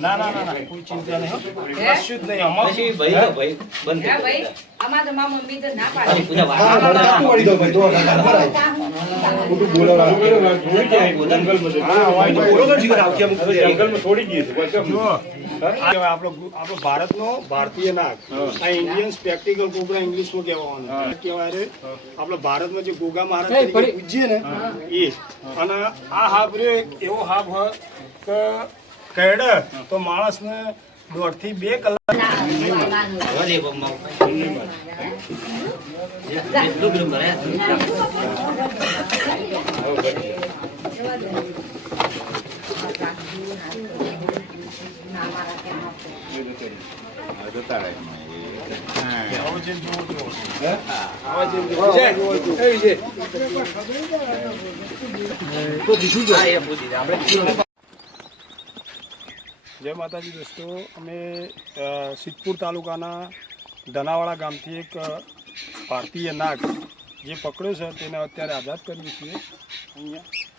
ના ના ના ના કોઈ ચિંતા નહીં કશું જ નહીં અમાર ભાઈ ભાઈ બંધ ભાઈ અમાર તો મારા મમ્મી તો ના પાડે પૂજા વાત કરી દો ભાઈ તો ખોટું બોલાવા થોડી જાય જંગલમાં હા હોય તો બોલો તો જીવન આવકે અમુક જંગલમાં થોડી ગઈ છે જો આપણો ભારતનો ભારતીય નાગ આ ઇન્ડિયન સ્પેક્ટિકલ કોબરા ઇંગ્લિશમાં કહેવાનું કહેવાય રે આપણો ભારતમાં જે ગોગા મહારાજ તરીકે પૂજ્ય ને એ અને આ હાફ રહ્યો એવો હાફ હોય કે કહેડે તો માણસને 1.5 થી 2 કલાક જય માતાજી દોસ્તો, અમે સિદ્ધપુર તાલુકાના ધનાવાડા ગામથી એક ભારતીય નાગ જે પકડ્યો છે તેને અત્યારે આઝાદ કરીએ છીએ અહીંયા